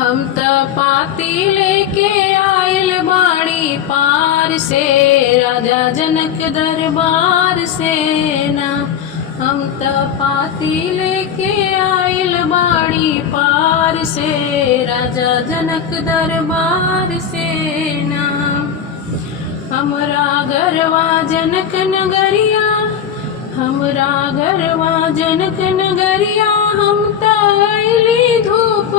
हम त पाती लेके आइल बाड़ी पार से, राजा जनक दरबार से ना। हम त पाती लेके आइल बाड़ी पार से, राजा जनक दरबार से ना। हमरा गरवा जनक नगरिया, हमरा गरवा जनक नगरिया, हम त अइली धूप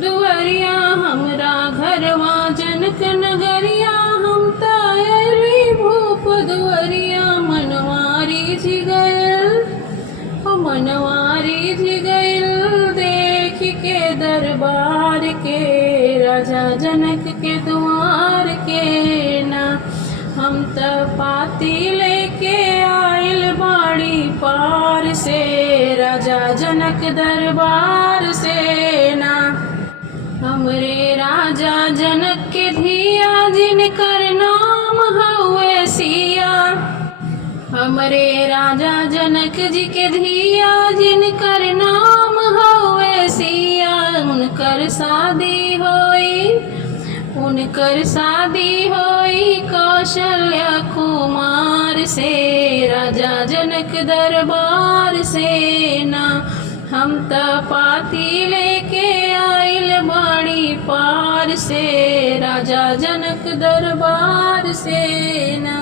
दुअरिया। हमरा घरवा जनक नगरिया, हम त अइली भूप दुअरिया। मनवारी जी गयल, मनवारी जी गयल, देख के दरबार के, राजा जनक के द्वार के ना। हम त पाती लेके आइल बाड़ी पार से, राजा जनक दरबार से ना। हमरे राजा जनक के धिया, जिनकर नाम हउए सिया। हमरे राजा जनक जी के धिया, जिनकर नाम हउए सिया। उनकर शादी होई, उनकर शादी होई कौशल्या कुमार से, राजा जनक दरबार से ना। हम त पाती लेके आइल बाड़ी पार से, राजा जनक दरबार से ना।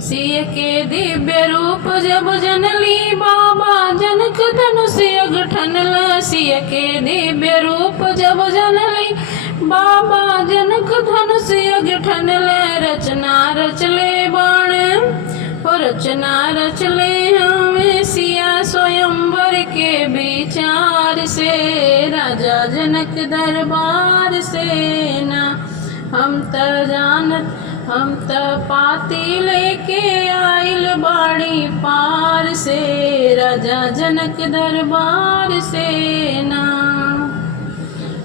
सिय के दिव्य रूप जब जनली, बाबा जनक धनुष गठनला। सिय के दिव्य रूप जब जनली, बाबा जनक धनुष गठनले। रचना रचले बाण, रचना रचले हमें सिया स्वयंवर के विचार से, राजा जनक दरबार से ना। हम त जानत, हम त पाती लेके आइल बाड़ी पार से, राजा जनक दरबार से ना।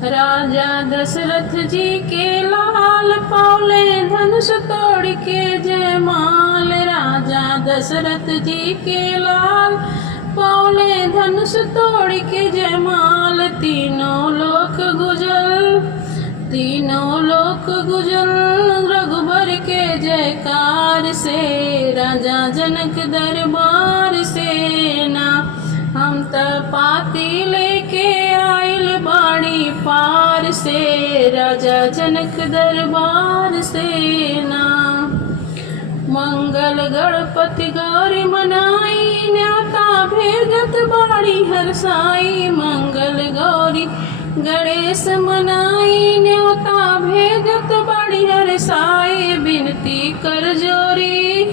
राजा दशरथ जी के लाल, पावले धनुष तोड़ के जयमाल। राजा दशरथ जी के लाल, पावले धनुष तोड़ के जयमाल। तीनों लोक गुजल, तीनों लोक गुजल, रघुबर के जयकार से, राजा जनक दरबार से ना। हम त पाती लेके आइल बाड़ी पार से, राजा जनक दरबार से ना। मंगल गणपति गौरी मनाई, न्योता भेजत बाड़ी हरसाई। मंगल गौरी गणेश मनाई, न्योता भेजत बाड़ी हरसाई। बिनती कर जोरी,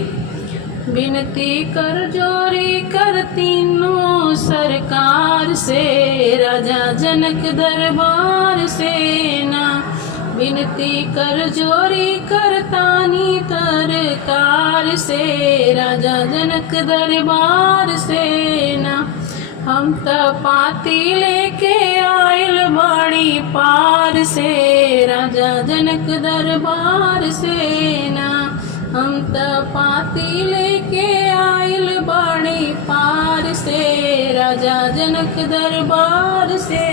बिनती कर जोरी, कर तीनों सरकार से, राजा जनक दरबार से ना। बिनती कर जोरी, कर तानी तरकार से, राजा जनक दरबार से ना। हम त पाती लेके आइल बाड़ी पार से, राजा जनक दरबार से ना। हम त पाती लेके आइल बाड़ी पार से, राजा जनक दरबार से।